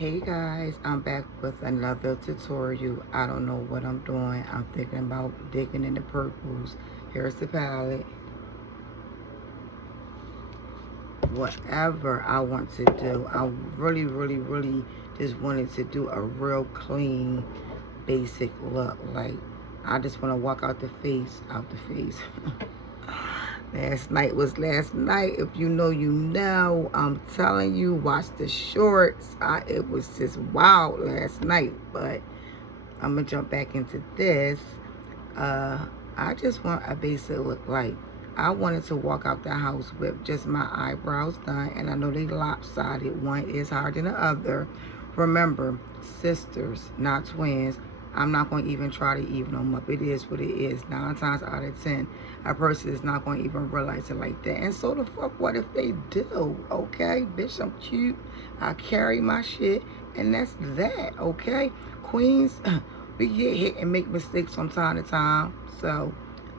Hey guys, I'm back with another tutorial. I don't know what I'm doing. I'm thinking about digging in the purples. Here's the palette. Whatever I want to do, I really just wanted to do a real clean, basic look. Like, I just want to walk out the face. Last night was last night. If you know, you know. I'm telling you, watch the shorts. It was just wild last night. But I'm going to jump back into this. I just want a basic look. Like, I wanted to walk out the house with just my eyebrows done. And I know they lopsided. One is higher than the other. Remember, sisters, not twins. I'm not going to even try to even them up. It is what it is. 9 times out of 10, a person is not going to even realize it like that. And so the fuck, what if they do? Okay, bitch, I'm cute. I carry my shit, and that's that. Okay, queens, we get hit and make mistakes from time to time. So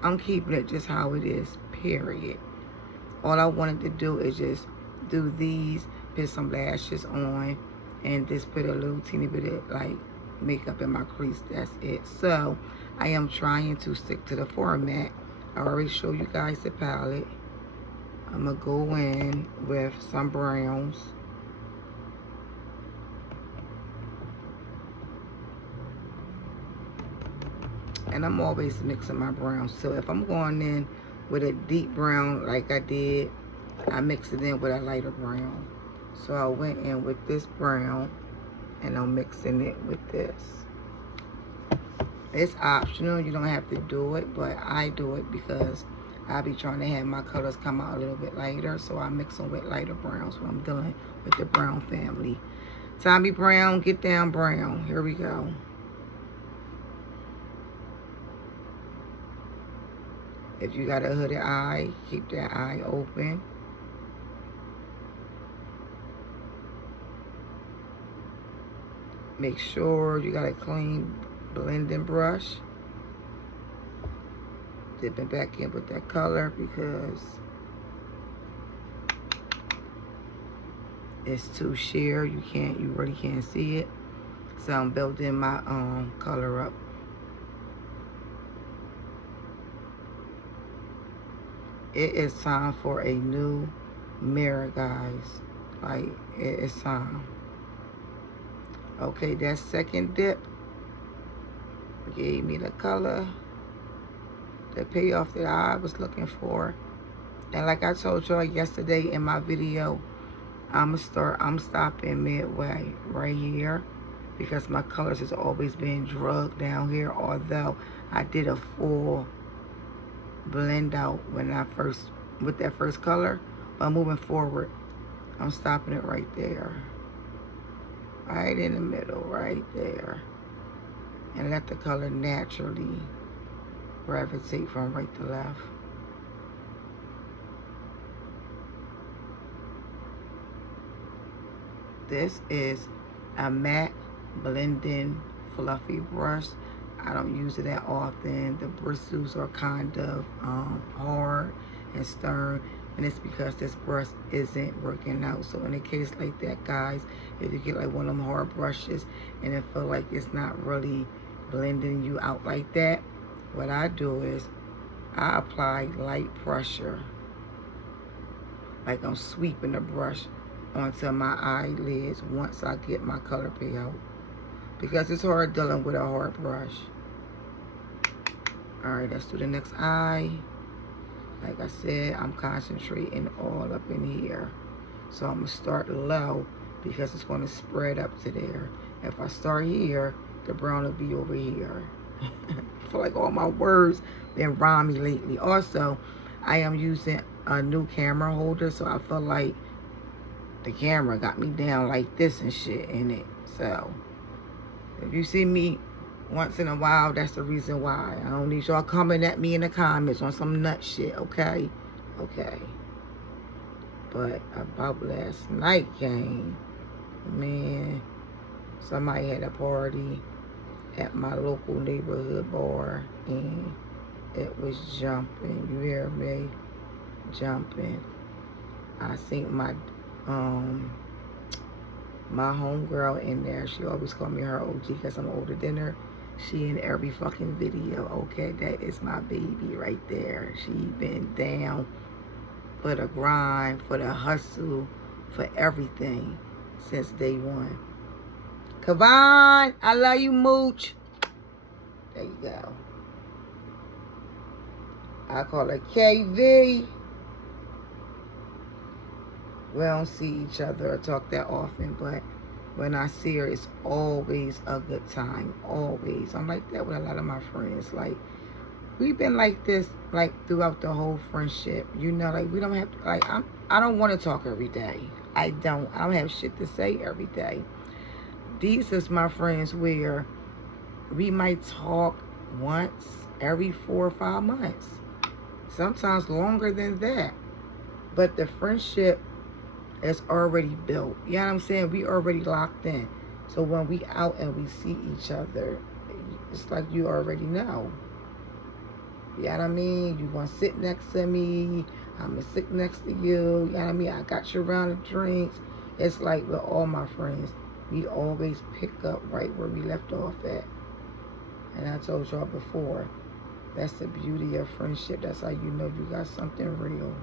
I'm keeping it just how it is. Period. All I wanted to do is just do these, put some lashes on, and just put a little teeny bit of like makeup in my crease. That's it. So I am trying to stick to the format. I already showed you guys the palette. I'm gonna go in with some browns. And I'm always mixing my browns. So if I'm going in with a deep brown like I did, I mix it in with a lighter brown. So I went in with this brown and I'm mixing it with this. It's optional, you don't have to do it, but I do it because I be trying to have my colors come out a little bit lighter, so I mix them with lighter browns when I'm dealing with the brown family. Tommy Brown, get down brown. Here we go. If you got a hooded eye, keep that eye open. Make sure you got a clean blending brush. Dipping back in with that color because it's too sheer. You really can't see it. So I'm building my color up. It is time for a new mirror, guys. Like, it is time. Okay, that second dip gave me the color, the payoff that I was looking for. And like I told y'all yesterday in my video, I'm stopping midway right here because my colors has always been drugged down here, although I did a full blend out when I first, with that first color. But moving forward, I'm stopping it right there. Right in the middle, right there. And let the color naturally gravitate from right to left. This is a matte blending fluffy brush. I don't use it that often. The bristles are kind of hard and stern, and it's because this brush isn't working out. So in a case like that, guys, if you get like one of them hard brushes and it feel like it's not really blending you out like that, what I do is I apply light pressure, like I'm sweeping the brush onto my eyelids once I get my color payout, because it's hard dealing with a hard brush. Alright, let's do the next eye. Like I said, I'm concentrating all up in here. So I'm going to start low because it's going to spread up to there. If I start here, the brown will be over here. I feel like all my words been rhymey lately. Also, I am using a new camera holder, so I feel like the camera got me down like this and shit in it. So if you see me once in a while, that's the reason why. I don't need y'all coming at me in the comments on some nut shit, okay? Okay. But about last night, gang, man, somebody had a party at my local neighborhood bar, and it was jumping. You hear me? Jumping. I think my My homegirl in there, she always call me her OG because I'm older than her. She in every fucking video, okay? That is my baby right there. She been down for the grind, for the hustle, for everything since day one. Kavon, I love you, mooch. There you go. I call her KV. We don't see each other or talk that often, but when I see her, it's always a good time. Always. I'm like that with a lot of my friends. Like, we've been like this, like, throughout the whole friendship. You know, like, we don't have to, like, I don't want to talk every day. I don't have shit to say every day. These is my friends where we might talk once every 4 or 5 months. Sometimes longer than that. But the friendship is already built. You know what I'm saying? We already locked in. So when we out and we see each other, it's like you already know. You know what I mean? You gonna sit next to me, I'm gonna sit next to you. You know what I mean? I got you around the drinks. It's like with all my friends, we always pick up right where we left off at. And I told y'all before, that's the beauty of friendship. That's how you know you got something real.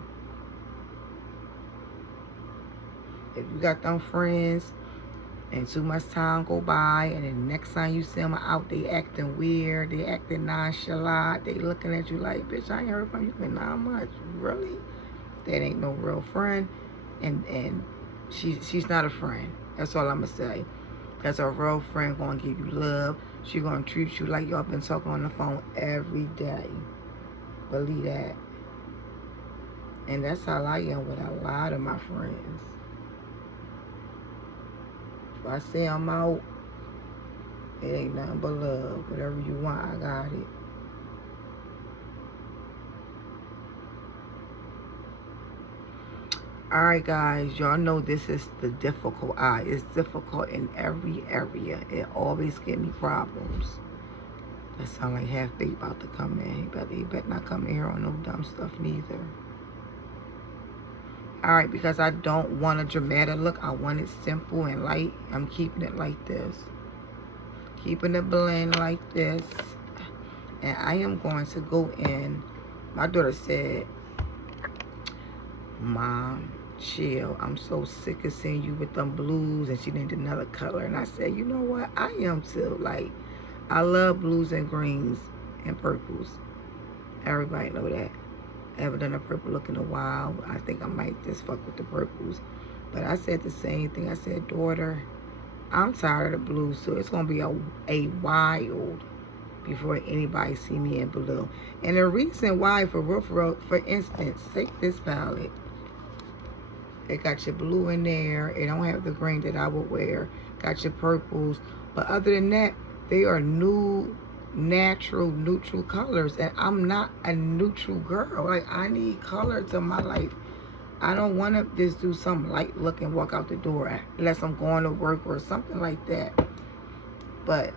If you got them friends and too much time go by and then the next time you see them out, they acting weird, they acting nonchalant, they looking at you like, bitch, I ain't heard from you in 9 months. Really? That ain't no real friend. And she's not a friend. That's all I'm gonna say. That's a real friend gonna give you love. She gonna treat you like y'all been talking on the phone every day. Believe that. And that's how I am with a lot of my friends. If I say I'm out, it ain't nothing but love. Whatever you want, I got it. Alright guys, y'all know this is the difficult eye. It's difficult in every area. It always give me problems. That sound like Half-Baked about to come in. He better not come in here on no dumb stuff neither. Alright, because I don't want a dramatic look. I want it simple and light. I'm keeping it like this. Keeping it blend like this. And I am going to go in. My daughter said, Mom, chill. I'm so sick of seeing you with them blues. And she needed another color. And I said, you know what? I am too. Like, I love blues and greens and purples. Everybody know that. I haven't done a purple look in a while. I think I might just fuck with the purples. But I said the same thing. I said, daughter, I'm tired of the blues, so it's going to be a while before anybody see me in blue. And the reason why, for instance, take this palette. It got your blue in there. It don't have the green that I would wear. Got your purples. But other than that, they are new, natural, neutral colors. And I'm not a neutral girl. Like, I need color to my life. I don't want to just do some light look and walk out the door unless I'm going to work or something like that. But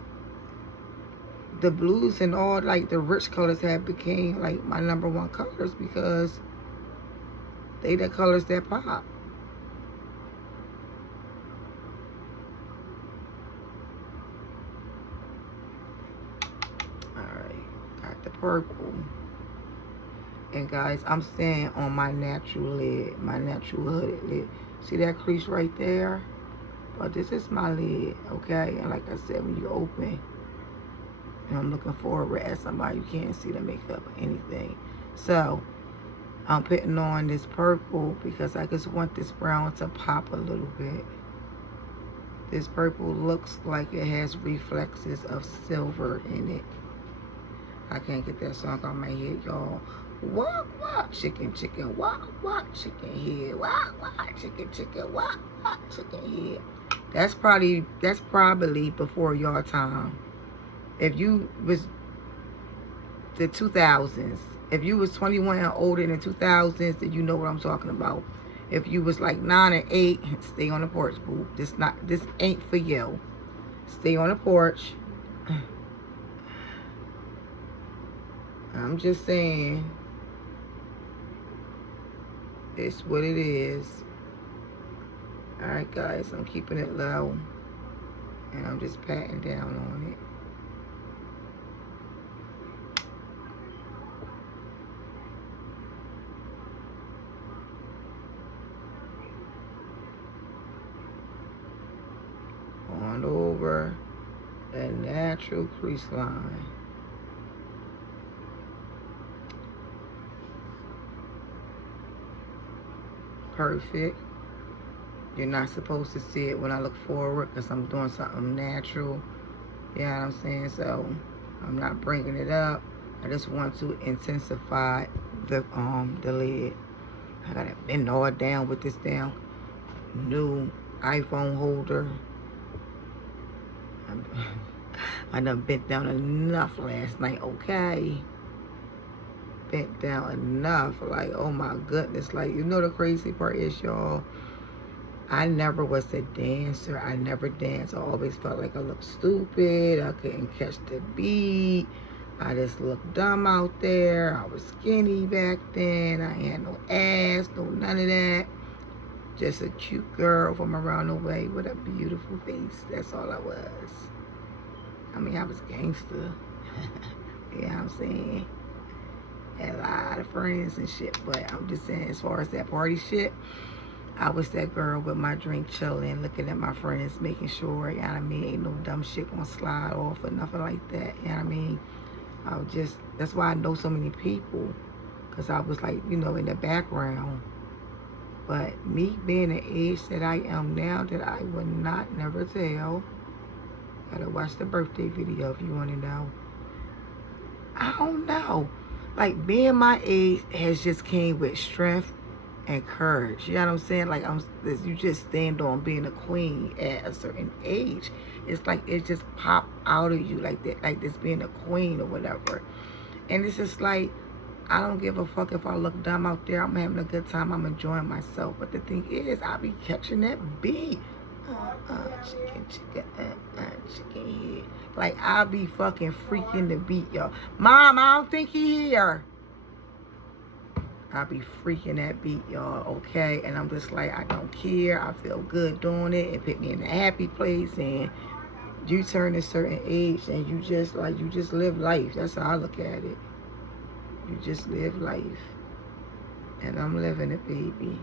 the blues and all, like, the rich colors have became, like, my #1 colors because they the colors that pop. The purple. And guys, I'm staying on my natural lid, my natural hooded lid. See that crease right there? But this is my lid, okay? And like I said, when you open, and I'm looking forward at somebody, you can't see the makeup or anything. So I'm putting on this purple because I just want this brown to pop a little bit. This purple looks like it has reflexes of silver in it. I can't get that song on my head, y'all. Walk, walk, chicken, chicken, walk, walk, chicken head. Walk, walk, chicken, chicken, walk, walk, chicken head. That's probably before your time. If you was the 2000s, if you was 21 and older in the 2000s, then you know what I'm talking about. If you was like 9 or 8, stay on the porch, boo. This ain't for you. Stay on the porch. I'm just saying, it's what it is. Alright, guys, I'm keeping it low. And I'm just patting down on it. On over the natural crease line. Perfect. You're not supposed to see it when I look forward because I'm doing something natural. You know what I'm saying? So I'm not bringing it up. I just want to intensify the lid. I gotta bend all down with this damn new iPhone holder. I done bent down enough last night, okay? Bent down enough. Like, oh my goodness. Like, you know the crazy part is, y'all, I never was a dancer. I never danced. I always felt like I looked stupid. I couldn't catch the beat. I just looked dumb out there. I was skinny back then. I had no ass, no none of that. Just a cute girl from around the way with a beautiful face. That's all I was. I mean, I was a gangster. You know what I'm saying? Had a lot of friends and shit. But I'm just saying, as far as that party shit, I was that girl with my drink chilling, looking at my friends, making sure, you know what I mean, ain't no dumb shit gonna slide off or nothing like that. You know what I mean? I was just, that's why I know so many people. Because I was like, you know, in the background. But me being the age that I am now, that I would not never tell. Gotta watch the birthday video if you want to know. I don't know. Like, being my age has just came with strength and courage. You know what I'm saying? Like, you just stand on being a queen at a certain age. It's like it just pop out of you like that, like this being a queen or whatever. And it's just like, I don't give a fuck if I look dumb out there. I'm having a good time. I'm enjoying myself. But the thing is, I be catching that beat. Chicken, chicken head. Like, I be fucking freaking the beat, y'all. Mom, I don't think he here. I be freaking that beat, y'all, okay? And I'm just like, I don't care. I feel good doing it. It put me in a happy place. And you turn a certain age and you just live life. That's how I look at it. You just live life. And I'm living it, baby.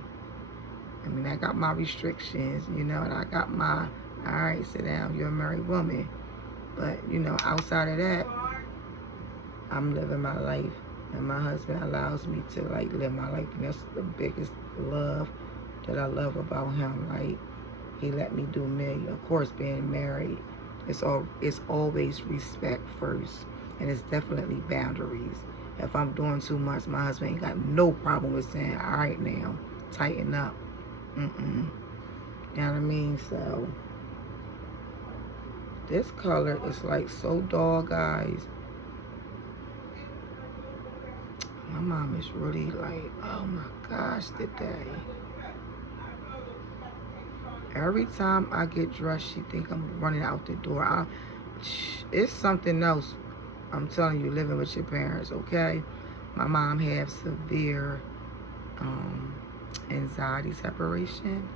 I mean, I got my restrictions, you know, and I got my, all right, sit down, you're a married woman. But, you know, outside of that, I'm living my life. And my husband allows me to, like, live my life. And that's the biggest love that I love about him. Like, he let me do me. Of course, being married, it's always respect first. And it's definitely boundaries. If I'm doing too much, my husband ain't got no problem with saying, all right now, tighten up. You know what I mean? So, this color is like so dull, guys. My mom is really like, oh my gosh, today. Every time I get dressed, she think I'm running out the door. It's something else. I'm telling you, living with your parents, okay? My mom had severe anxiety separation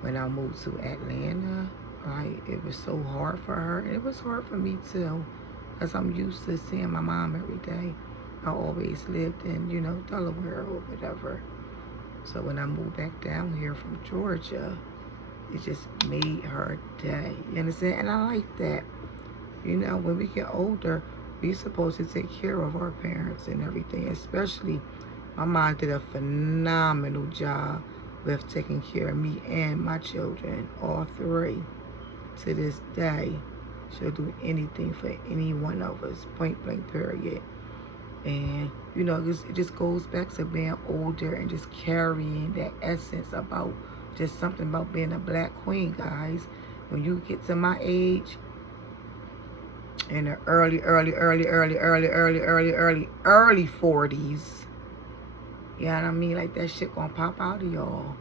when I moved to Atlanta. Like, it was so hard for her, and it was hard for me too, because I'm used to seeing my mom every day. I always lived in, you know, Delaware or whatever. So when I moved back down here from Georgia, it just made her day. You understand? And I like that. You know, when we get older, we're supposed to take care of our parents and everything. Especially, my mom did a phenomenal job with taking care of me and my children, all three. To this day, she'll do anything for any one of us, point blank period. And, you know, it just goes back to being older and just carrying that essence about just something about being a black queen, guys. When you get to my age, in the early 40s, you know what I mean? Like, that shit gonna pop out of y'all.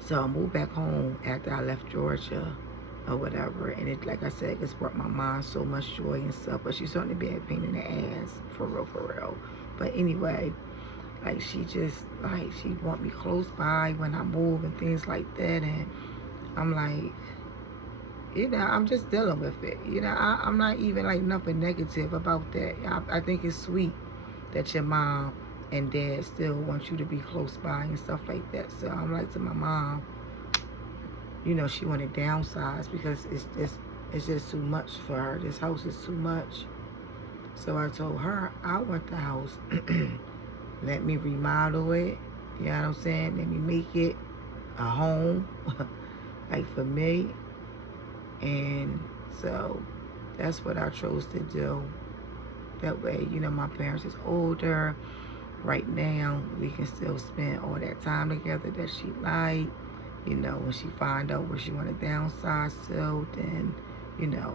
So I moved back home after I left Georgia or whatever. And it, like I said, it's brought my mom so much joy and stuff. But she's certainly been a pain in the ass, for real, for real. But anyway, Like, she just, like, she want me close by when I move and things like that. And I'm like, I'm just dealing with it. I'm not even, like, nothing negative about that. I think it's sweet that your mom and dad still want you to be close by and stuff like that. So I'm like to my mom, she want to downsize because it's just too much for her. This house is too much. So I told her I want the house. Let me remodel it. You know what I'm saying? Let me make it a home, like for me. And so that's what I chose to do. That way, my parents is older. Right now, we can still spend all that time together that she like. When she find out where she want to downsize to, then,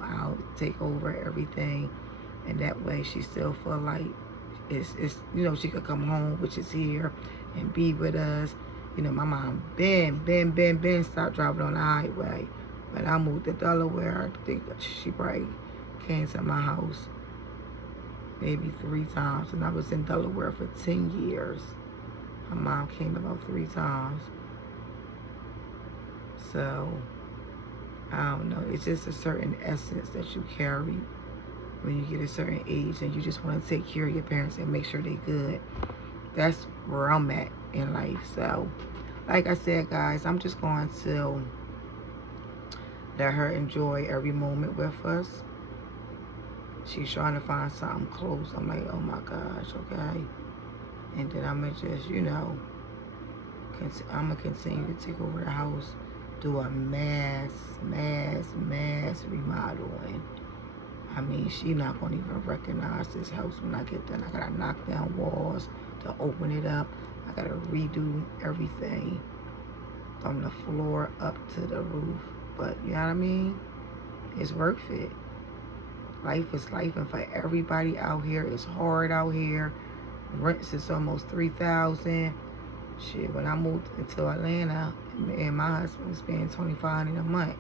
I'll take over everything. And that way she still feel like it's she could come home, which is here, and be with us. My mom been stopped driving on the highway. When I moved to Delaware, I think she probably came to my house maybe 3 times. And I was in Delaware for 10 years. My mom came about 3 times. So, I don't know. It's just a certain essence that you carry when you get a certain age and you just want to take care of your parents and make sure they're good. That's where I'm at in life. So, like I said, guys, I'm just going to let her enjoy every moment with us. She's trying to find something close. I'm like, oh my gosh, okay. And then I'm going to just, I'm going to continue to take over the house, do a mass remodeling. I mean, she not going to even recognize this house when I get done. I got to knock down walls to open it up. I got to redo everything from the floor up to the roof. But, you know what I mean? It's worth it. Life is life, and for everybody out here, it's hard out here. Rents is almost $3,000. Shit, when I moved into Atlanta, me and my husband was paying $2,500 a month.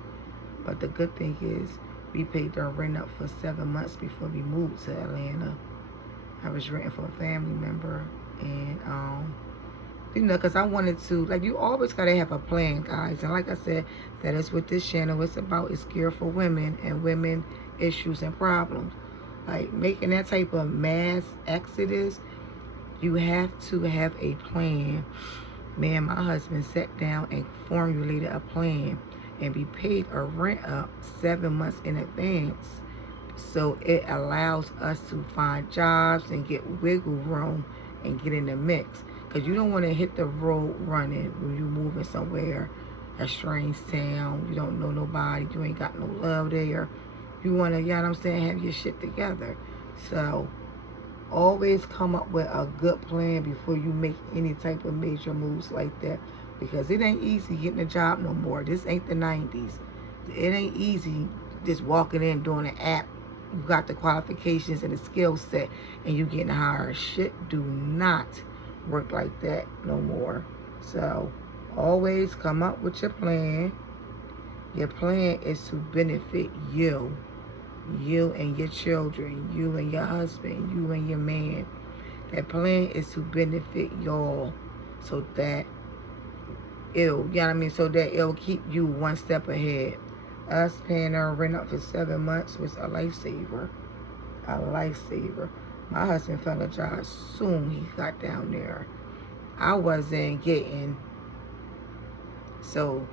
But the good thing is, we paid the rent up for 7 months before we moved to Atlanta. I was renting for a family member, and because I wanted to, like, you always gotta have a plan, guys. And like I said, that is what this channel is about. It's geared for women and women issues and problems. Like, making that type of mass exodus, you have to have a plan. Me and my husband sat down and formulated a plan, and we paid a rent up 7 months in advance. So it allows us to find jobs and get wiggle room and get in the mix. Because you don't want to hit the road running when you're moving somewhere, a strange town, you don't know nobody, you ain't got no love there. You want to, you know what I'm saying, have your shit together. So always come up with a good plan before you make any type of major moves like that. Because it ain't easy getting a job no more. This ain't the 90s. It ain't easy just walking in, doing an app. You got the qualifications and the skill set, and you getting hired. Shit do not work like that no more. So always come up with your plan. Your plan is to benefit you and your children, you and your husband, you and your man. That plan is to benefit y'all, so that so that it'll keep you one step ahead. Us paying our rent up for 7 months was a lifesaver. A lifesaver. My husband found a job soon he got down there. I wasn't getting, so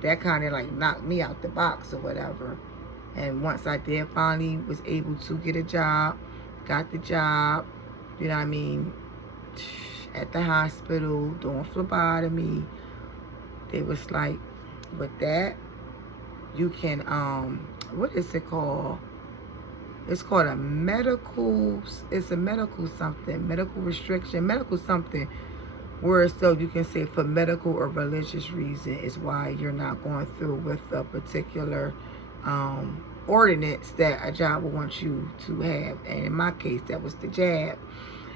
that kind of like knocked me out the box or whatever. And once I did finally was able to get a job, got the job, you know what I mean, at the hospital, doing phlebotomy, they was like, with that, you can, what is it called? It's called a medical, it's a medical something, medical restriction, medical something, where so you can say for medical or religious reason is why you're not going through with a particular ordinance that a job will want you to have. And in my case, that was the jab.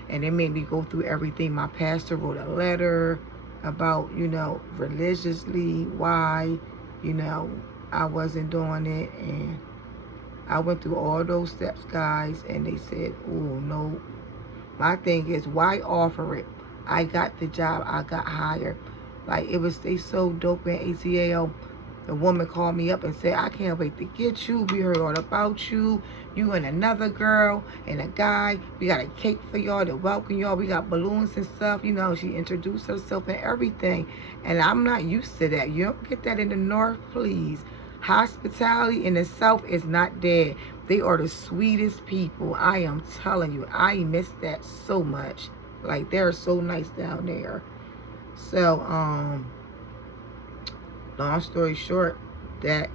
And it made me go through everything. My pastor wrote a letter about, religiously why, I wasn't doing it. And I went through all those steps, guys, and they said, oh, no. My thing is, why offer it I got the job. I got hired. Like, it was, they so dope in ATL. The woman called me up and said, I can't wait to get you. We heard all about you. You and another girl and a guy. We got a cake for y'all to welcome y'all. We got balloons and stuff. You know, she introduced herself and everything. And I'm not used to that. You don't get that in the North, please. Hospitality in the South is not dead. They are the sweetest people. I am telling you, I miss that so much. Like, they're so nice down there. So, long story short, that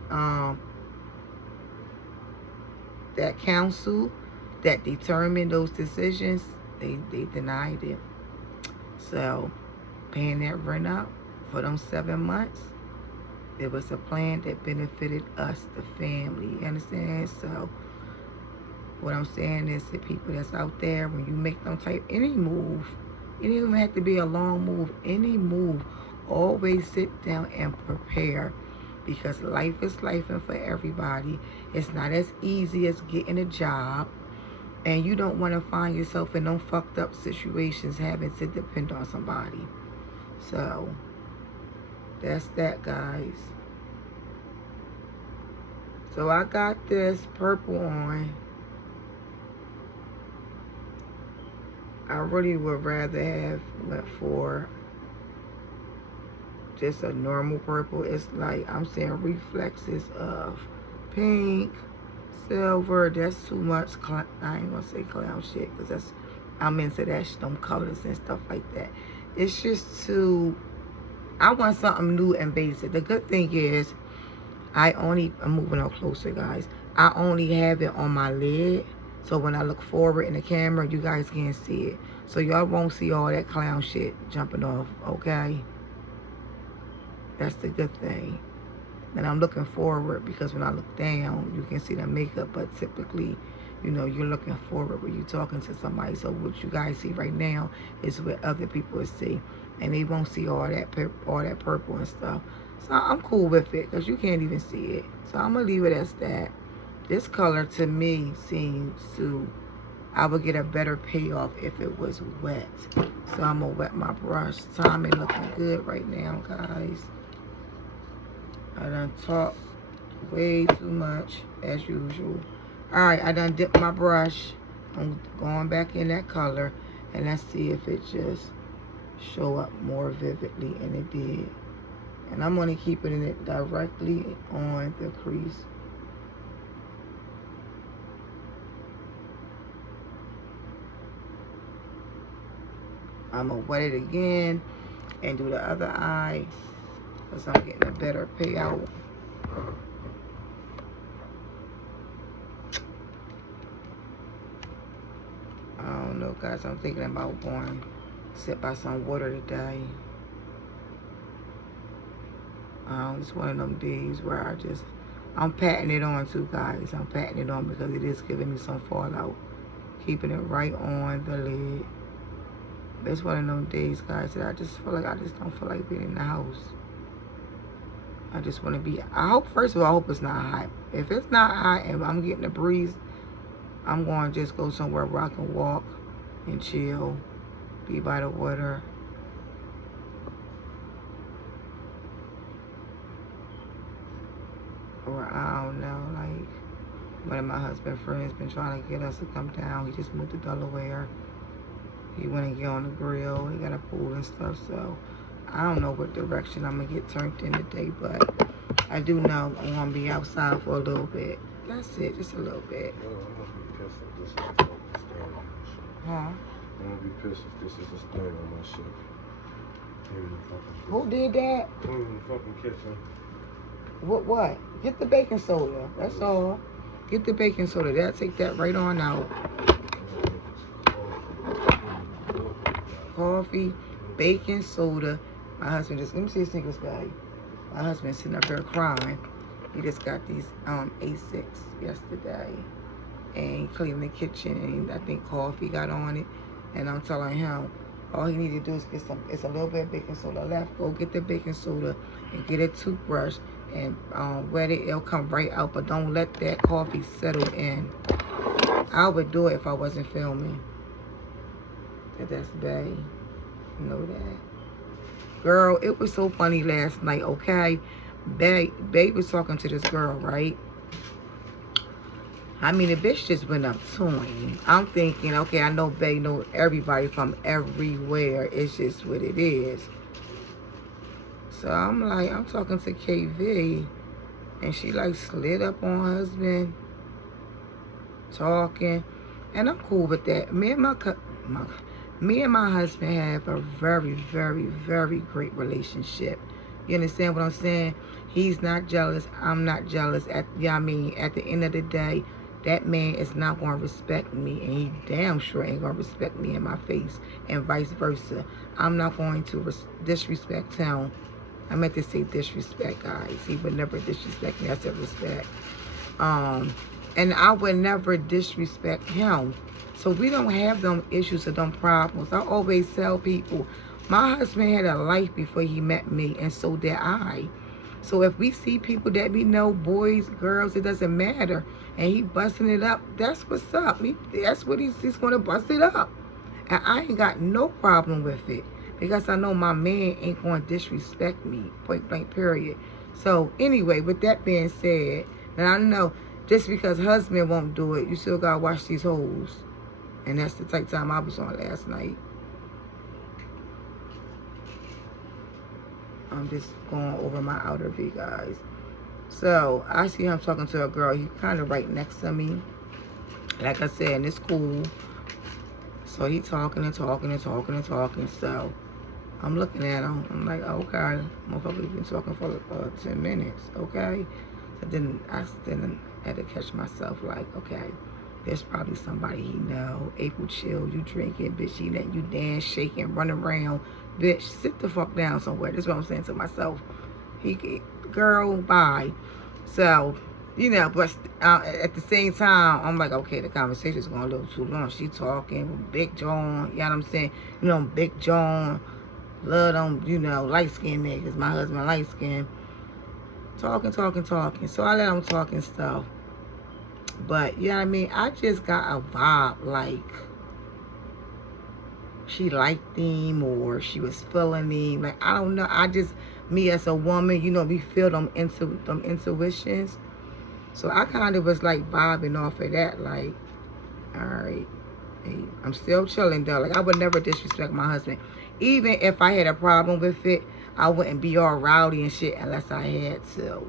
that council that determined those decisions, they denied it. So, paying that rent up for them 7 months, it was a plan that benefited us, the family. You understand? So, what I'm saying is, the people that's out there, when you make them type any move, it doesn't even have to be a long move, any move, always sit down and prepare, because life is life, and for everybody, it's not as easy as getting a job, and you don't want to find yourself in those fucked up situations having to depend on somebody. So, that's that, guys. So, I got this purple on. I really would rather have went for just a normal purple. It's like, I'm seeing reflexes of pink, silver. That's too much. I ain't gonna say clown shit, because that's, I'm into that, them colors and stuff like that. It's just too, I want something new and basic. The good thing is, I'm moving up closer, guys. I only have it on my lid. So when I look forward in the camera, you guys can't see it. So y'all won't see all that clown shit jumping off, okay? That's the good thing. And I'm looking forward, because when I look down, you can see the makeup. But typically, you know, you're looking forward when you're talking to somebody. So what you guys see right now is what other people see. And they won't see all that purple and stuff. So I'm cool with it, because you can't even see it. So I'm going to leave it as that. This color, to me, seems to, I would get a better payoff if it was wet. So I'm going to wet my brush. Timing looking good right now, guys. I done talked way too much, as usual. Alright, I done dipped my brush. I'm going back in that color. And let's see if it just show up more vividly. And it did. And I'm going to keep it in it directly on the crease. I'm going to wet it again and do the other eye, because I'm getting a better payout. I don't know, guys. I'm thinking about going sit by some water today. It's one of them days where I'm patting it on too, guys. I'm patting it on because it is giving me some fallout. Keeping it right on the lid. It's one of them days, guys, that I just feel like I just don't feel like being in the house. I just want to be, first of all, I hope it's not hot. If it's not hot and I'm getting a breeze, I'm going to just go somewhere where I can walk and chill, be by the water. Or I don't know, like, one of my husband's friends been trying to get us to come down. He just moved to Delaware. He went and get on the grill. He got a pool and stuff, so I don't know what direction I'm going to get turned in today, but I do know I'm going to be outside for a little bit. That's it, just a little bit. I'm going to be pissed if this is a fucking stain on my shit. Huh? I'm going to be pissed if this is a stain on my shit. Who did that? Clean in the fucking kitchen. What? Get the baking soda. That's all. Get the baking soda. That'll take that right on out. Coffee, baking soda. My husband just, let me see his sneakers bag. My husband's sitting up there crying. He just got these A6 yesterday. And he cleaned the kitchen, and I think coffee got on it. And I'm telling him, all he need to do is get it's a little bit of baking soda left. Go get the baking soda and get a toothbrush and wet it. It'll come right out, but don't let that coffee settle in. I would do it if I wasn't filming. That's Bay. know that. Girl, it was so funny last night, okay? Babe was talking to this girl, right? I mean, the bitch just went up to him. I'm thinking, okay, I know Babe know everybody from everywhere. It's just what it is. So I'm like, I'm talking to KV, and she like slid up on her husband, talking, and I'm cool with that. Me and my husband have a very, very, very great relationship. You understand what I'm saying? He's not jealous. I'm not jealous. At the end of the day, that man is not going to respect me, and he damn sure ain't going to respect me in my face, and vice versa. I'm not going to disrespect him. I meant to say disrespect, guys. He would never disrespect me. I said respect. And I would never disrespect him. So we don't have them issues or them problems. I always tell people, my husband had a life before he met me, and so did I. So if we see people that we know, boys, girls, it doesn't matter, and he busting it up, that's what's up. That's what he's going to bust it up. And I ain't got no problem with it, because I know my man ain't going to disrespect me, point blank, period. So anyway, with that being said, and I know just because husband won't do it, you still got to watch these hoes. And that's the type of time I was on last night. I'm just going over my outer V, guys. So I see him talking to a girl. He's kind of right next to me. Like I said, and it's cool. So he talking and talking and talking and talking. So I'm looking at him. I'm like, okay, motherfucker, been talking for 10 minutes, okay? So then I had to catch myself, like, okay, there's probably somebody he know. April, chill, you drinking, bitch, he letting you dance, shaking, running around. Bitch, sit the fuck down somewhere. That's what I'm saying to myself. Girl, bye. So, but at the same time, I'm like, okay, the conversation's going a little too long. She talking with Big John, you know what I'm saying? Big John, love them, light-skinned niggas. My husband light-skinned. Talking. So I let him talk and stuff. But, you know what I mean? I just got a vibe like she liked him or she was feeling him. Like, I don't know. Me as a woman, we feel them intuitions. So I kind of was like vibing off of that. Like, all right. Hey, I'm still chilling though. Like, I would never disrespect my husband. Even if I had a problem with it, I wouldn't be all rowdy and shit unless I had to.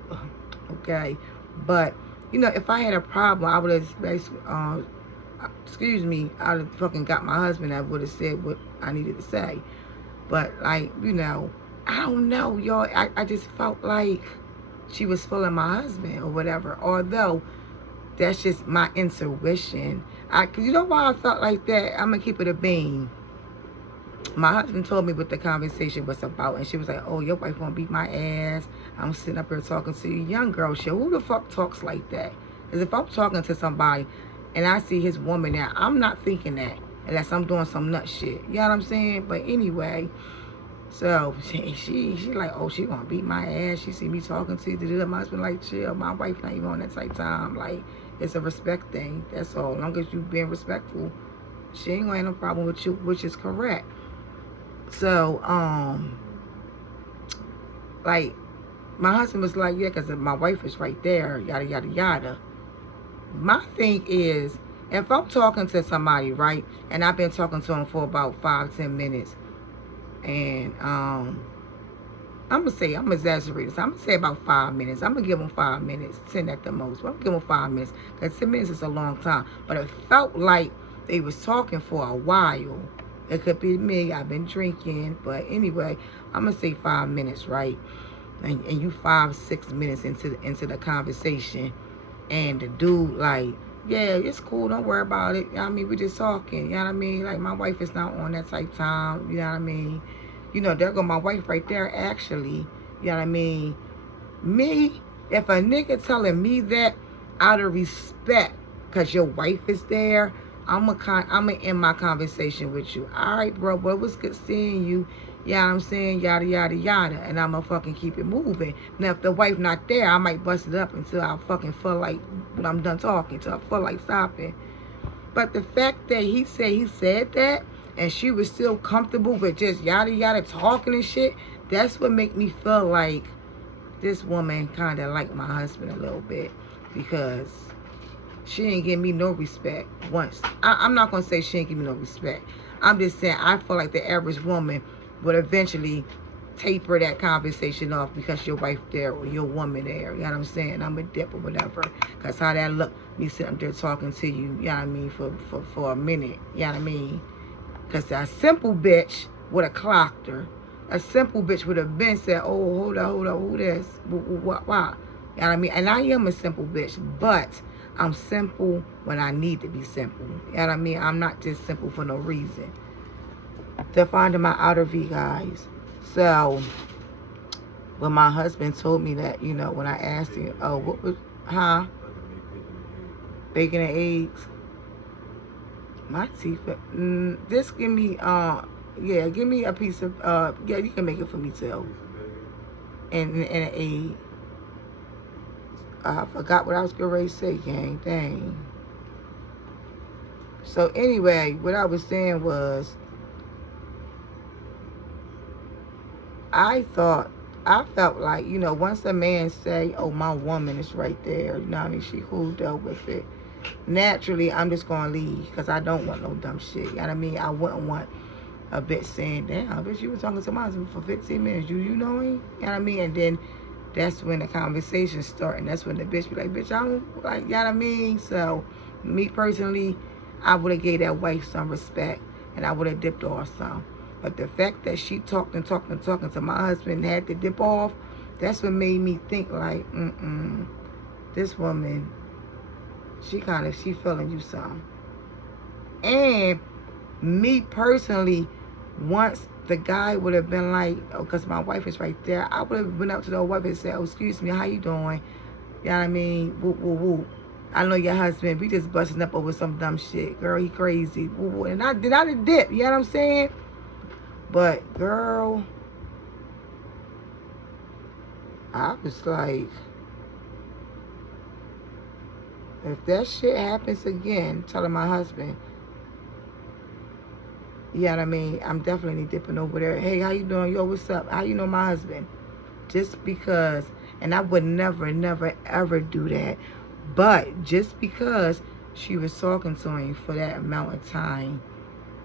Okay? But, if I had a problem, I would have, I'd have fucking got my husband. I would have said what I needed to say. But, like, I don't know, y'all. I just felt like she was feeling my husband or whatever. Although, that's just my intuition. Cause you know why I felt like that? I'm going to keep it a bean. My husband told me what the conversation was about, and she was like, oh, your wife gonna beat my ass. I'm sitting up here talking to you. Young girl shit. Who the fuck talks like that? Because if I'm talking to somebody and I see his woman now, I'm not thinking that unless I'm doing some nut shit. You know what I'm saying? But anyway, so she like, oh, she gonna beat my ass. She see me talking to you. My husband like, chill. My wife not even on that type of time. Like, it's a respect thing. That's all. As long as you being respectful, she ain't gonna have no problem with you, which is correct. So, like, my husband was like, yeah, because my wife is right there, yada, yada, yada. My thing is, if I'm talking to somebody, right, and I've been talking to him for about 5-10 minutes, and, I'm exaggerating, so I'm going to say about 5 minutes. I'm going to give him 5 minutes, 10 at the most, but I'm going to give him 5 minutes, because 10 minutes is a long time. But it felt like they was talking for a while. It could be me. I've been drinking. But anyway, I'm going to say 5 minutes, right? And you 5-6 minutes into the conversation. And the dude, like, yeah, it's cool. Don't worry about it. You know what I mean? We're just talking. You know what I mean? Like, my wife is not on that type time. You know what I mean? There go my wife right there, actually. You know what I mean? Me, if a nigga telling me that out of respect, because your wife is there, I'm gonna end my conversation with you. All right, bro, well, it was good seeing you. You know what I'm saying? Yada, yada, yada. And I'm gonna fucking keep it moving. Now, if the wife not there, I might bust it up until I fucking feel like, when I'm done talking, till I feel like stopping. But the fact that he said that, and she was still comfortable with just yada yada talking and shit, that's what make me feel like this woman kind of like my husband a little bit, because she ain't give me no respect once. I'm not going to say she ain't give me no respect. I'm just saying I feel like the average woman would eventually taper that conversation off because your wife there or your woman there. You know what I'm saying? I'm a dip or whatever. Because how that look, me sitting up there talking to you, you know what I mean, for a minute. You know what I mean? Because a simple bitch would have clocked her. A simple bitch would have been said, oh, hold up, who this? Why? You know what I mean? And I am a simple bitch, but I'm simple when I need to be simple. You know what I mean? I'm not just simple for no reason. Defining my outer V, guys. So, when my husband told me that, you know, when I asked him, oh, what was, bacon and eggs? My teeth, just give me, yeah, give me a piece of, yeah, you can make it for me too. And an egg. I forgot what I was going to say, gang. Dang. So anyway, what I was saying was, I felt like, you know, once a man say, oh, my woman is right there, you know what I mean, she cool, dealt with it. Naturally, I'm just going to leave because I don't want no dumb shit. You know what I mean? I wouldn't want a bitch saying, damn, bitch, you were talking to my husband for 15 minutes. You know him? You know what I mean? And then that's when the conversation start, and that's when the bitch be like, bitch, I don't, like, you know what I mean? So, me personally, I would have gave that wife some respect, and I would have dipped off some. But the fact that she talked to my husband and had to dip off, that's what made me think like, this woman, she feeling you some. And me personally, once the guy would have been like, oh, because my wife is right there, I would have went up to the wife and said, oh, excuse me, how you doing? You know what I mean? Woo, woo, woo. I know your husband, we just busting up over some dumb shit. Girl, he crazy. Woo, woo. And I did dip, you know what I'm saying? But, girl, I was like, if that shit happens again, telling my husband, you know what I mean, I'm definitely dipping over there. Hey, how you doing? Yo, what's up? How you know my husband? Just because, and I would never, ever do that. But just because she was talking to him for that amount of time,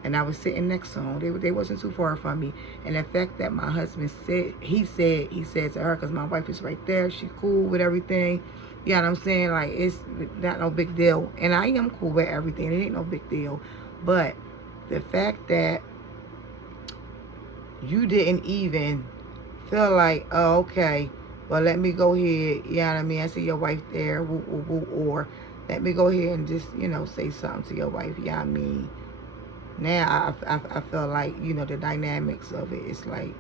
and I was sitting next to him, they wasn't too far from me. And the fact that my husband said to her, because my wife is right there, she cool with everything. You know what I'm saying? Like, it's not no big deal. And I am cool with everything. It ain't no big deal. But the fact that you didn't even feel like, oh, okay, well, let me go ahead, you know what I mean? I see your wife there, woo, woo, woo, or let me go ahead and just, you know, say something to your wife, you know what I mean? Now, I feel like, you know, the dynamics of it, it's like,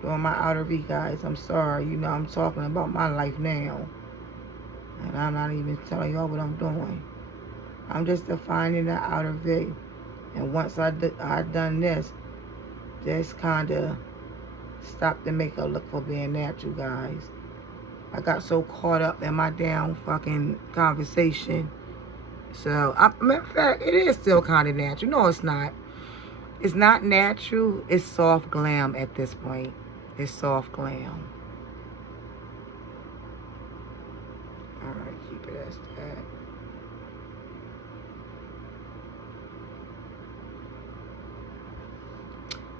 doing my outer V, guys, I'm sorry, you know, I'm talking about my life now. And I'm not even telling y'all what I'm doing. I'm just defining the outer V. And once I done this kind of stopped the makeup look for being natural, guys. I got so caught up in my damn fucking conversation. So, matter of fact, it is still kind of natural. No, it's not. It's not natural. It's soft glam at this point. It's soft glam. Alright, keep it as that.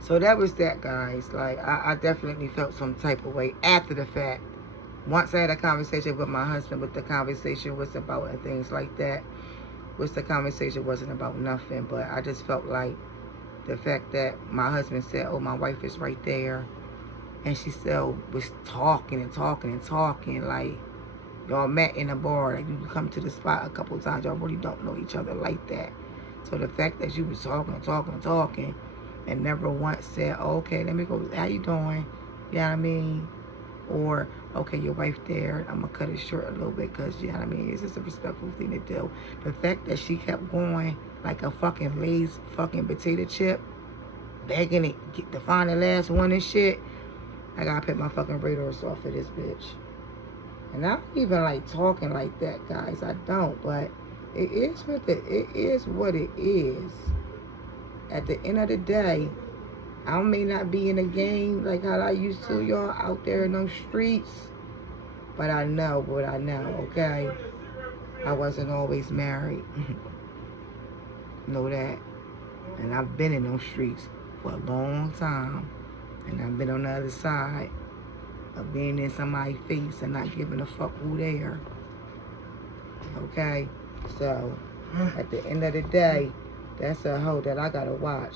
So that was that, guys. Like, I definitely felt some type of way after the fact. Once I had a conversation with my husband, what the conversation was about and things like that, which the conversation wasn't about nothing, but I just felt like the fact that my husband said, oh, my wife is right there, and she still was talking, like, y'all met in a bar, like, you come to the spot a couple times, y'all really don't know each other like that. So the fact that you was talking, and never once said, oh, okay, let me go, how you doing? You know what I mean? Or, okay, your wife there, I'm going to cut it short a little bit because, you know what I mean, it's just a respectful thing to do. The fact that she kept going like a fucking Lay's fucking potato chip, begging to find the last one and shit, I got to put my fucking radars off of this bitch. And I don't even like talking like that, guys. I don't, but It is what it is. At the end of the day, I may not be in the game like how I used to, y'all, out there in those streets. But I know what I know, okay? I wasn't always married. Know that. And I've been in those streets for a long time. And I've been on the other side of being in somebody's face and not giving a fuck who they are. Okay? So, at the end of the day, that's a hoe that I gotta watch.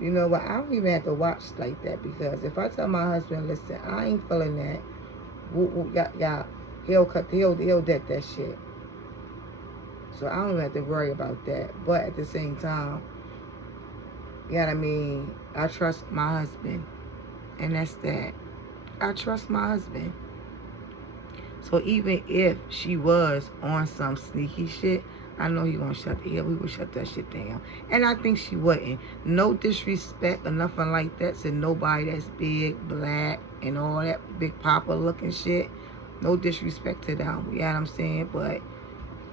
You know what? I don't even have to watch like that, because if I tell my husband, listen, I ain't feeling that, he'll deck that shit. So I don't have to worry about that. But at the same time, you know what I mean? I trust my husband. And that's that. I trust my husband. So even if she was on some sneaky shit, I know we would shut that shit down. And I think she wouldn't. No disrespect or nothing like that to nobody that's big, black, and all that big papa looking shit. No disrespect to them. You know what I'm saying? But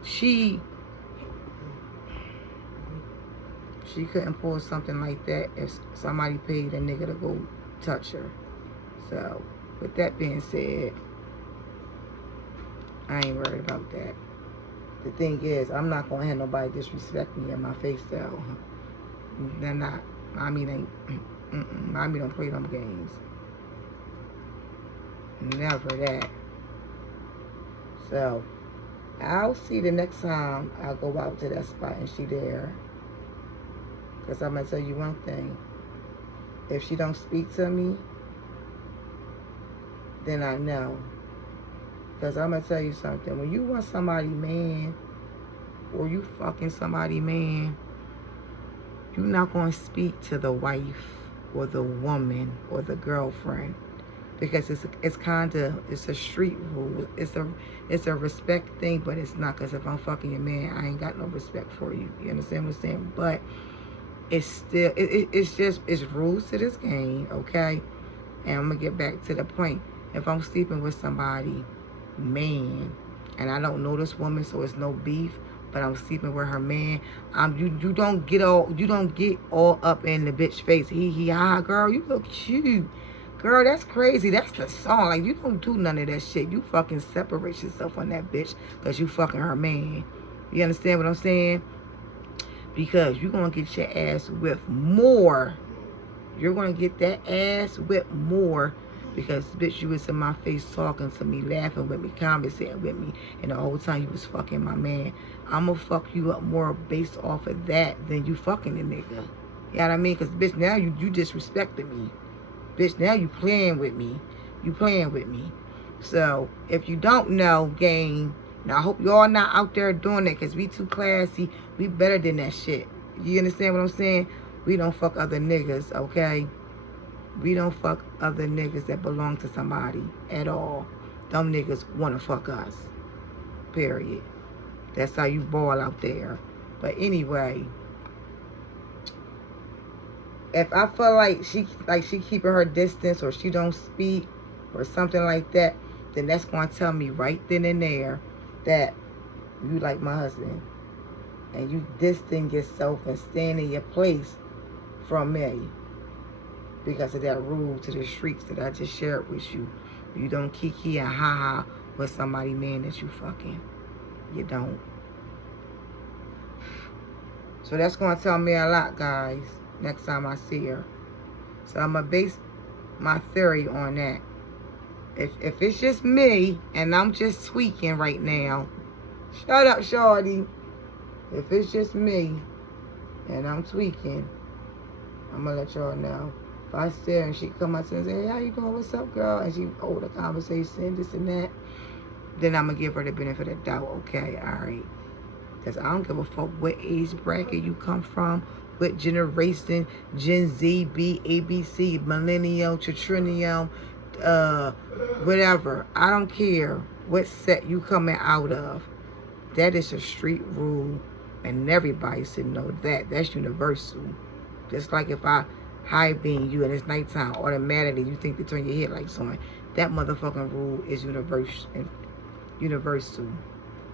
she couldn't pull something like that if somebody paid a nigga to go touch her. So, with that being said, I ain't worried about that. The thing is, I'm not going to have nobody disrespect me in my face, though. They're not. Mommy ain't. Mommy don't play them games. Never that. So, I'll see the next time I go out to that spot and she there. Because I'm going to tell you one thing. If she don't speak to me, then I know. Because I'm going to tell you something. When you want somebody man, or you fucking somebody man, you're not going to speak to the wife or the woman or the girlfriend. Because it's a street rule. It's a respect thing, but it's not. Because if I'm fucking your man, I ain't got no respect for you. You understand what I'm saying? But it's still, it's rules to this game, okay? And I'm going to get back to the point. If I'm sleeping with somebody, man, and I don't know this woman, so it's no beef, but I'm sleeping with her man, you don't get all up in the bitch face. Girl, you look cute. Girl, that's crazy. That's the song. Like, you don't do none of that shit. You fucking separate yourself from that bitch because you fucking her man. You understand what I'm saying? Because you're going to get your ass whipped more. You're going to get that ass whipped more because, bitch, you was in my face talking to me, laughing with me, conversating with me, and the whole time you was fucking my man. I'm going to fuck you up more based off of that than you fucking the nigga. You know what I mean? Because, bitch, now you disrespecting me. Bitch, now you playing with me. You playing with me. So, if you don't know, gang, now I hope y'all not out there doing that because we too classy. We better than that shit. You understand what I'm saying? We don't fuck other niggas, okay? We don't fuck other niggas that belong to somebody at all. Them niggas want to fuck us. Period. That's how you ball out there. But anyway, if I feel like she keeping her distance or she don't speak or something like that, then that's going to tell me right then and there that you like my husband and you distance yourself and stand in your place from me because of that rule to the streets that I just shared with you. You don't kiki and ha-ha with somebody man that you fucking. You don't. So that's going to tell me a lot, guys, next time I see her. So I'm going to base my theory on that. If it's just me and I'm just tweaking right now, shut up, shorty. If it's just me and I'm tweaking, I'm going to let y'all know. If I see her and she come up to me and say, hey, how you doing? What's up, girl? And she hold a conversation, this and that, then I'm going to give her the benefit of the doubt. Okay, all right. Because I don't give a fuck what age bracket you come from, what generation, Gen Z, B, ABC, millennial, trillennial, whatever. I don't care what set you coming out of. That is a street rule, and everybody should know that. That's universal. Just like if I high beam you and it's nighttime, automatically you think to turn your headlights on. That motherfucking rule is universal.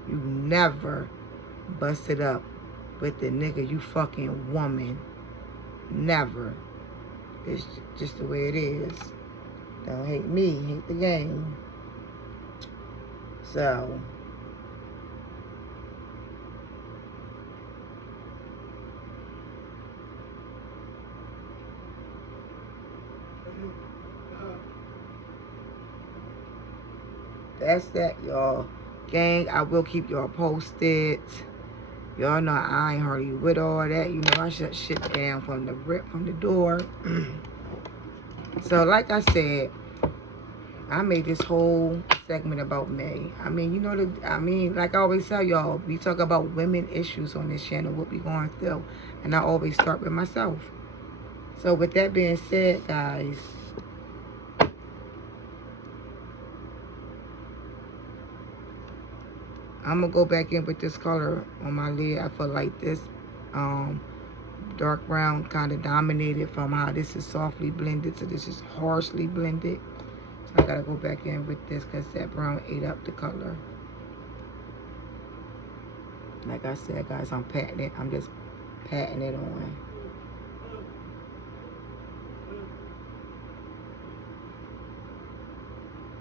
You never busted up with the nigga you fucking woman. Never. It's just the way it is. Don't hate me, hate the game. So, that's that, y'all. Gang, I will keep y'all posted. Y'all know I ain't hardly with all that. You know, I shut shit down from the rip from the door. So, like I said, I made this whole segment about May. I mean, you know, like I always tell y'all, we talk about women issues on this channel, what we going through. And I always start with myself. So, with that being said, guys, I'm going to go back in with this color on my lid. I feel like this dark brown kind of dominated from how this is softly blended to this is harshly blended. So I got to go back in with this because that brown ate up the color. Like I said, guys, I'm patting it. I'm just patting it on.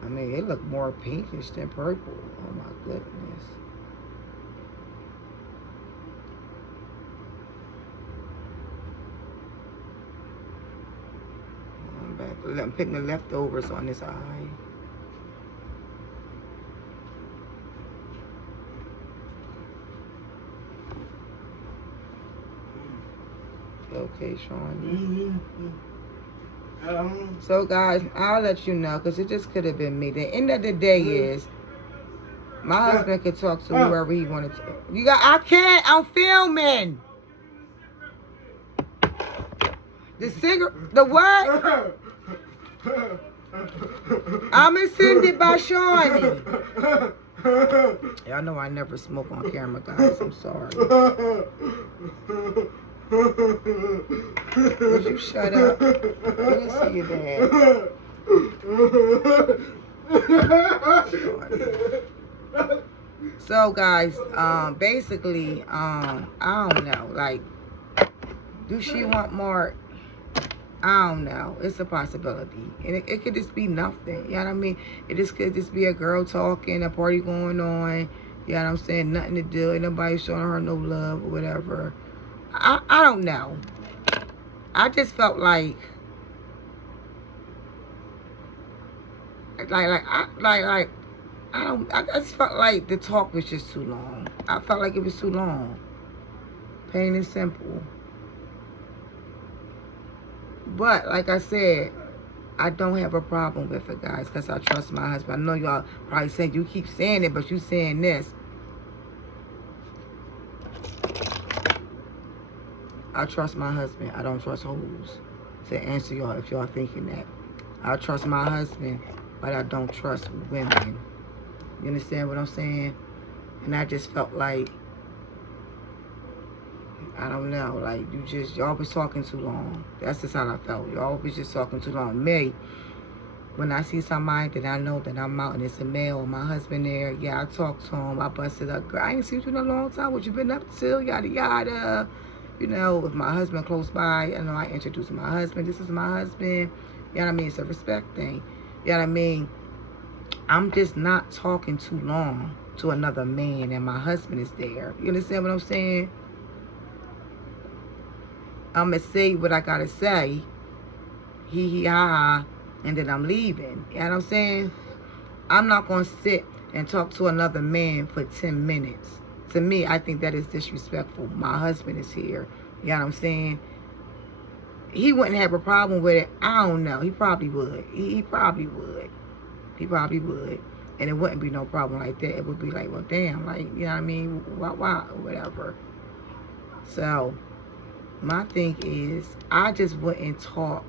I mean, it looked more pinkish than purple. Oh, my goodness. I'm picking the leftovers on this eye. Okay, Shawnee. So, guys, I'll let you know because it just could have been me. The end of the day is my husband could talk to whoever he wanted to. I can't. I'm filming. The cigarette. The what? I'm offended by Shawnee. Y'all know I never smoke on camera, guys. I'm sorry. Would you shut up? Let me see your dad. Shawnee. So, guys, basically, I don't know. Like, do she want more? I don't know. It's a possibility. And it could just be nothing. You know what I mean? It just could just be a girl talking, a party going on. You know what I'm saying? Nothing to do. Ain't nobody showing her no love or whatever. I don't know. I just felt like I just felt like the talk was just too long. I felt like it was too long. Plain and simple. But, like I said, I don't have a problem with it, guys, because I trust my husband. I know y'all probably saying, you keep saying it, but you saying this. I trust my husband. I don't trust hoes. To answer y'all, if y'all thinking that. I trust my husband, but I don't trust women. You understand what I'm saying? And I just felt like, I don't know, like, y'all was talking too long. That's just how I felt. Y'all was just talking too long. Me, when I see somebody that I know that I'm out and it's a male, my husband there, yeah, I talk to him, I busted up. Girl, I ain't seen you in a long time. What you been up to? Yada, yada. You know, if my husband close by, I know I introduce my husband. This is my husband. You know what I mean? It's a respect thing. You know what I mean? I'm just not talking too long to another man and my husband is there. You understand what I'm saying? I'm going to say what I got to say. Hee, ha, ha. And then I'm leaving. You know what I'm saying? I'm not going to sit and talk to another man for 10 minutes. To me, I think that is disrespectful. My husband is here. You know what I'm saying? He wouldn't have a problem with it. I don't know. He probably would. He probably would. He probably would. And it wouldn't be no problem like that. It would be like, well, damn. Like, you know what I mean? Why? Whatever. So, my thing is, I just wouldn't talk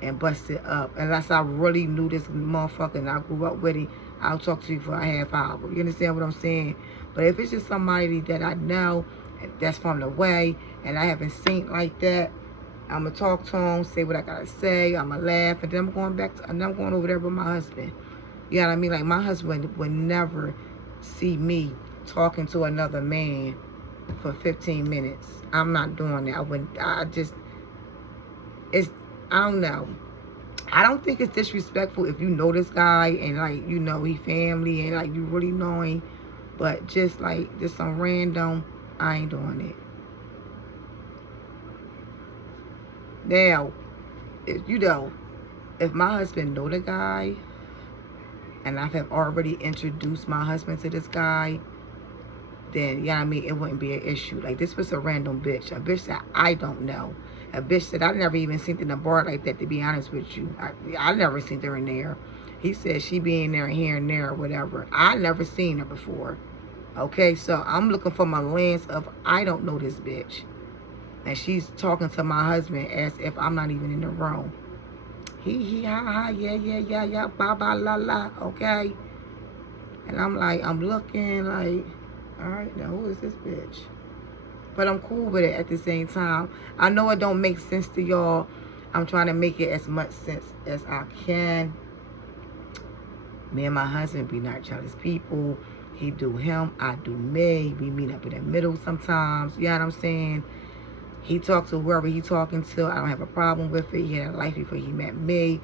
and bust it up unless I really knew this motherfucker and I grew up with him. I'll talk to you for a half hour. You understand what I'm saying? But if it's just somebody that I know that's from the way and I haven't seen like that, I'm gonna talk to him, say what I gotta say, I'm gonna laugh, and then I'm going back to, and I'm going over there with my husband. You know what I mean? Like, my husband would never see me talking to another man for 15 minutes. I'm not doing that. It's, I don't know. I don't think it's disrespectful if you know this guy and like, you know, he family and like you really know him. But just like, just some random, I ain't doing it. Now, if my husband know the guy and I have already introduced my husband to this guy, then, you know what I mean, it wouldn't be an issue. Like, this was a random bitch. A bitch that I don't know. A bitch that I never even seen in a bar like that, to be honest with you. I never seen her in there. He said she be in there here and there or whatever. I never seen her before. Okay, so I'm looking from a lens of I don't know this bitch. And she's talking to my husband as if I'm not even in the room. He, ha, ha, yeah, ba, ba, la, la, okay? And I'm like, I'm looking like, all right, now who is this bitch? But I'm cool with it at the same time. I know it don't make sense to y'all. I'm trying to make it as much sense as I can. Me and my husband be not jealous people. He do him, I do me. We meet up in the middle sometimes. You know what I'm saying? He talks to whoever he talking to. I don't have a problem with it. He had a life before he met me.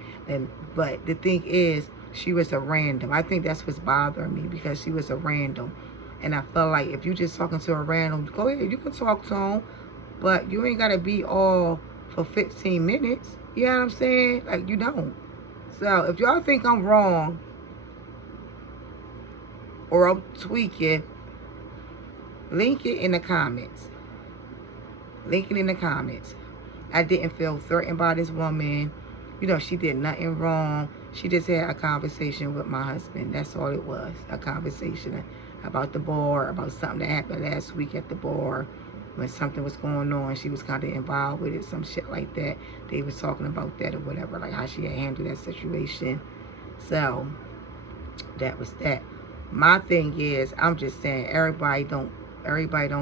But the thing is, she was a random. I think that's what's bothering me, because she was a random. And I felt like if you just talking to a random, go ahead, you can talk to him. But you ain't got to be all for 15 minutes. You know what I'm saying? Like, you don't. So, if y'all think I'm wrong or I'm tweaking, link it in the comments. Link it in the comments. I didn't feel threatened by this woman. You know, she did nothing wrong. She just had a conversation with my husband. That's all it was. A conversation about the bar, about something that happened last week at the bar when something was going on. She was kind of involved with it, some shit like that. They was talking about that or whatever, like how she had handled that situation. So, that was that. My thing is, I'm just saying, everybody don't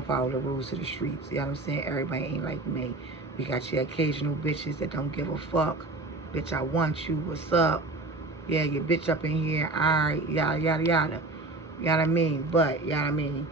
follow the rules of the streets. You know what I'm saying? Everybody ain't like me. We got your occasional bitches that don't give a fuck. Bitch, I want you. What's up? Yeah, your bitch up in here. Alright, yada, yada, yada. You know what I mean? But, you know what I mean?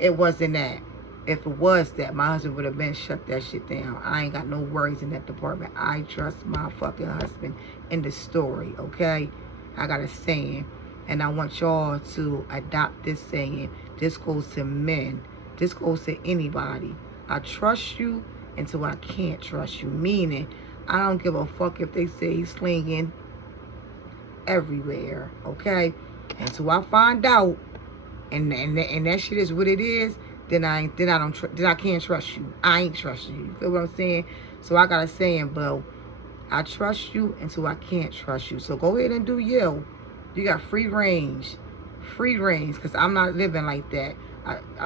It wasn't that. If it was that, my husband would have been shut that shit down. I ain't got no worries in that department. I trust my fucking husband in the story, okay? I got a saying. And I want y'all to adopt this saying. This goes to men. This goes to anybody. I trust you until I can't trust you. Meaning, I don't give a fuck if they say he's slinging everywhere. Okay? Until I find out, and that shit is what it is, then I can't trust you. I ain't trusting you. You feel what I'm saying? So I got a saying, but I trust you until I can't trust you. So go ahead and do you. You got free range, because I'm not living like that.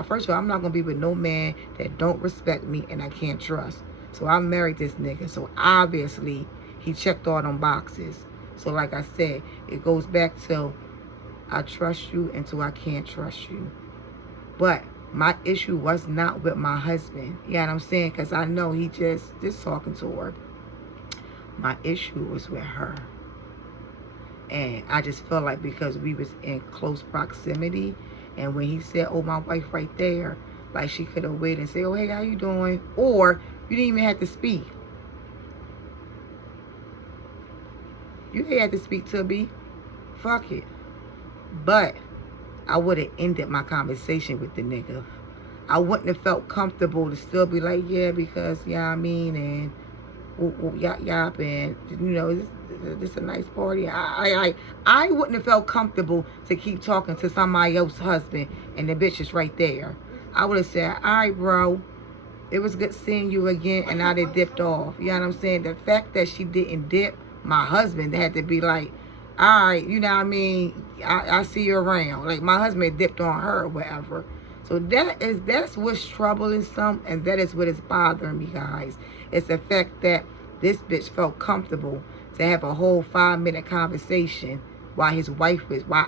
First of all, I'm not going to be with no man that don't respect me and I can't trust. So I married this nigga. So obviously, he checked all them boxes. So like I said, it goes back to, I trust you until I can't trust you. But my issue was not with my husband. You know what I'm saying? Because I know he just talking to her. My issue was with her. And I just felt like because we was in close proximity, and when he said, oh, my wife right there, like she could have waited and say, oh, hey, how you doing? Or you didn't even have to speak. You didn't have to speak to me. Fuck it. But I would have ended my conversation with the nigga. I wouldn't have felt comfortable to still be like, yeah, because, yeah, I mean, and yap, and, you know, this is a nice party. I wouldn't have felt comfortable to keep talking to somebody else's husband and the bitch is right there. I would have said, all right, bro, it was good seeing you again, and I did dipped off. You know what I'm saying? The fact that she didn't dip, my husband had to be like, all right, you know what I mean? I see you around. Like, my husband dipped on her or whatever. So that's what's troubling some, and that is what is bothering me, guys. It's the fact that this bitch felt comfortable to have a whole 5-minute conversation while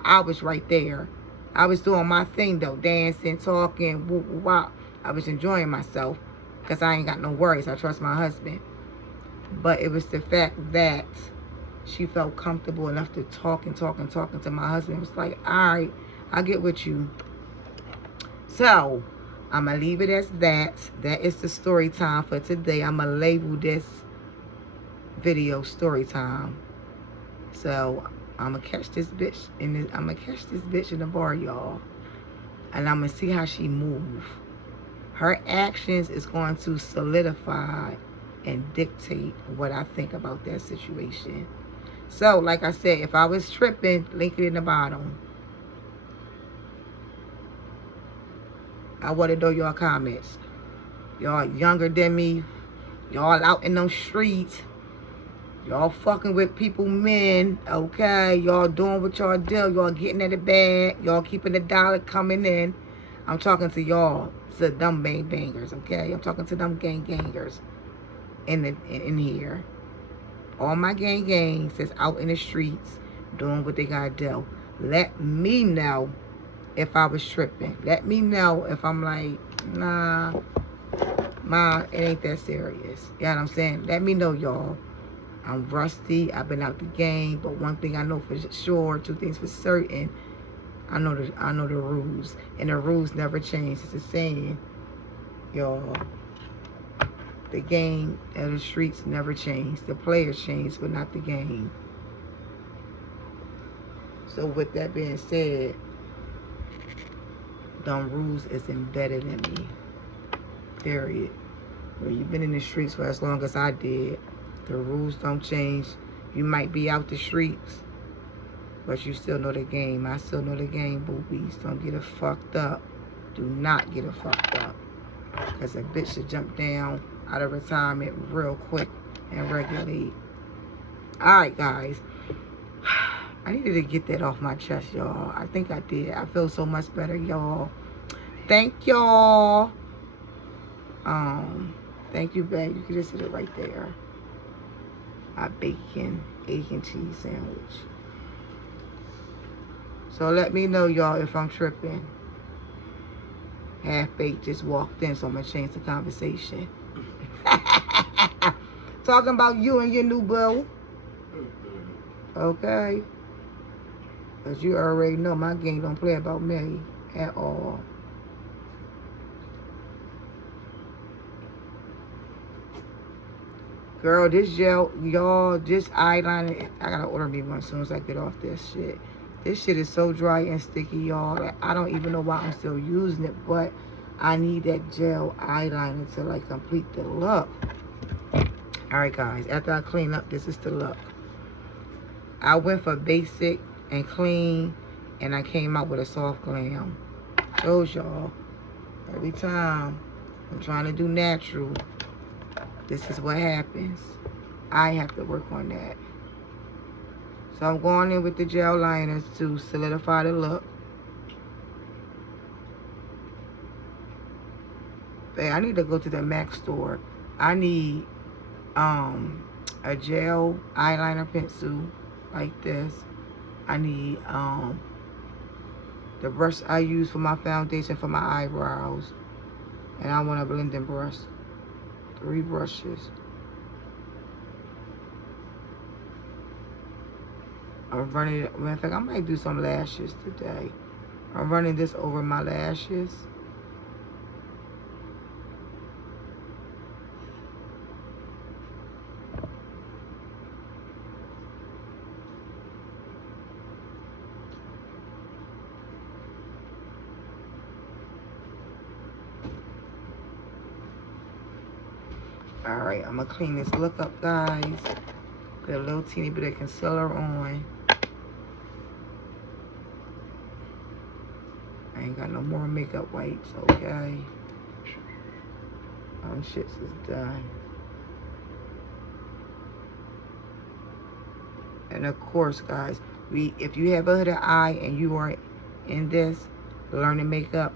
I was right there. I was doing my thing though, dancing, talking, woo, woo, wow. I was enjoying myself because I ain't got no worries. I trust my husband. But it was the fact that she felt comfortable enough to talking to my husband. It was like, all right, I'll get with you. So, I'm going to leave it as that. That is the story time for today. I'm going to label this video story time. So, I'm going to catch this bitch in the bar, y'all. And I'm going to see how she move. Her actions is going to solidify and dictate what I think about that situation. So, like I said, if I was tripping, link it in the bottom. I want to know your comments. Y'all younger than me. Y'all out in those streets. Y'all fucking with people, men. Okay? Y'all doing what y'all do. Y'all getting at the bag. Y'all keeping the dollar coming in. I'm talking to y'all. To them bangers, okay? I'm talking to them gangers in here. All my gangs that's out in the streets doing what they gotta do. Let me know if I was tripping. Let me know if I'm like, nah, it ain't that serious. You know what I'm saying? Let me know, y'all. I'm rusty. I've been out the game, but one thing I know for sure, two things for certain. I know the rules, and the rules never change. It's a saying, y'all. The game of the streets never change. The players change, but not the game. So with that being said, them rules is embedded in me. Period. When you've been in the streets for as long as I did, the rules don't change. You might be out the streets, but you still know the game. I still know the game, boobies. Don't get it fucked up. Do not get it fucked up. Because a bitch should jump down out of retirement real quick and regulate. Alright, guys. I needed to get that off my chest, y'all. I think I did. I feel so much better, y'all. Thank y'all. Thank you, babe. You can just sit it right there. My bacon, egg, and cheese sandwich. So let me know, y'all, if I'm tripping. Half-baked just walked in, so I'm going to change the conversation. Talking about you and your new boo. Okay? Because you already know my game don't play about me at all. Girl, this gel, y'all, this eyeliner, I gotta order me one as soon as I get off this shit. This shit is so dry and sticky, y'all, that I don't even know why I'm still using it, but I need that gel eyeliner to, like, complete the look. Alright, guys, after I clean up, this is the look. I went for basic and clean, and I came out with a soft glam. Shows y'all, every time I'm trying to do natural, this is what happens. I have to work on that. So I'm going in with the gel liners to solidify the look. But I need to go to the MAC store. I need a gel eyeliner pencil like this. I need the brush I use for my foundation for my eyebrows. And I want a blending brush. 3 brushes. I'm running, matter of fact, I might do some lashes today. I'm running this over my lashes. Alright, I'm going to clean this look up, guys. Put a little teeny bit of concealer on. I ain't got no more makeup wipes, okay? Shits is done. And of course, guys, if you have a hooded eye and you are in this, learning makeup,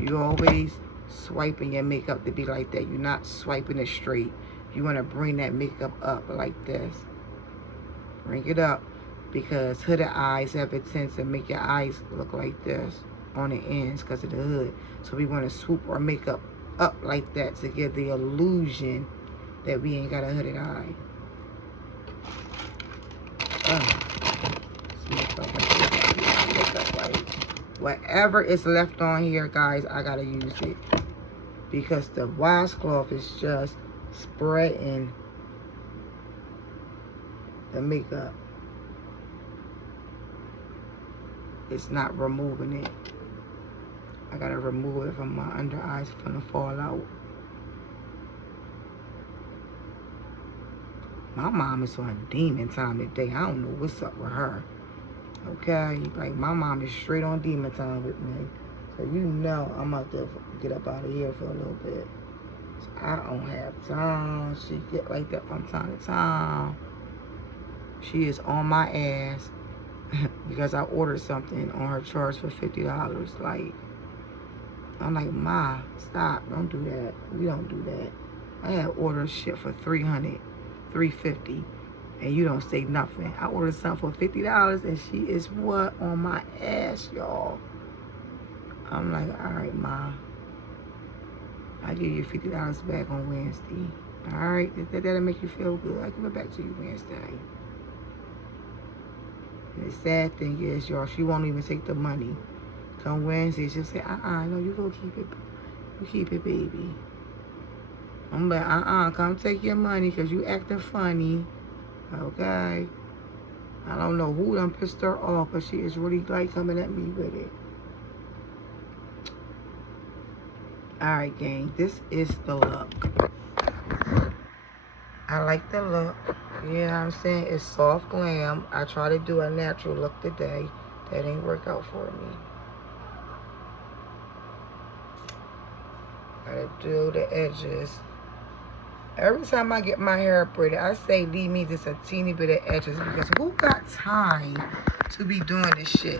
you always swiping your makeup to be like that. You're not swiping it straight. You want to bring that makeup up like this. Bring it up, because hooded eyes have a tendency to make your eyes look like this on the ends because of the hood. So we want to swoop our makeup up like that to give the illusion that we ain't got a hooded eye. Makeup right. Whatever is left on here, guys, I gotta use it. Because the washcloth is just spreading the makeup. It's not removing it. I gotta remove it from my under eyes from the fall out. My mom is on demon time today. I don't know what's up with her. Okay? Like, my mom is straight on demon time with me. So you know I'm about to get up out of here for a little bit. So I don't have time. She get like that from time to time. She is on my ass because I ordered something on her charge for $50. Like, I'm like, Ma, stop. Don't do that. We don't do that. I had ordered shit for $300, $350, and you don't say nothing. I ordered something for $50, and she is what? On my ass, y'all. I'm like, all right, Ma. I'll give you $50 back on Wednesday. All right? That'll make you feel good. I'll give it back to you Wednesday. And the sad thing is, y'all, she won't even take the money. Come Wednesday, she'll say, no, you go keep it. You keep it, baby. I'm like, come take your money because you acting funny. Okay? I don't know who done pissed her off, but she is really like coming at me with it. Alright, gang, this is the look. I like the look. You know what I'm saying? It's soft glam. I try to do a natural look today. That ain't work out for me. Gotta do the edges. Every time I get my hair braided, I say leave me just a teeny bit of edges because who got time to be doing this shit?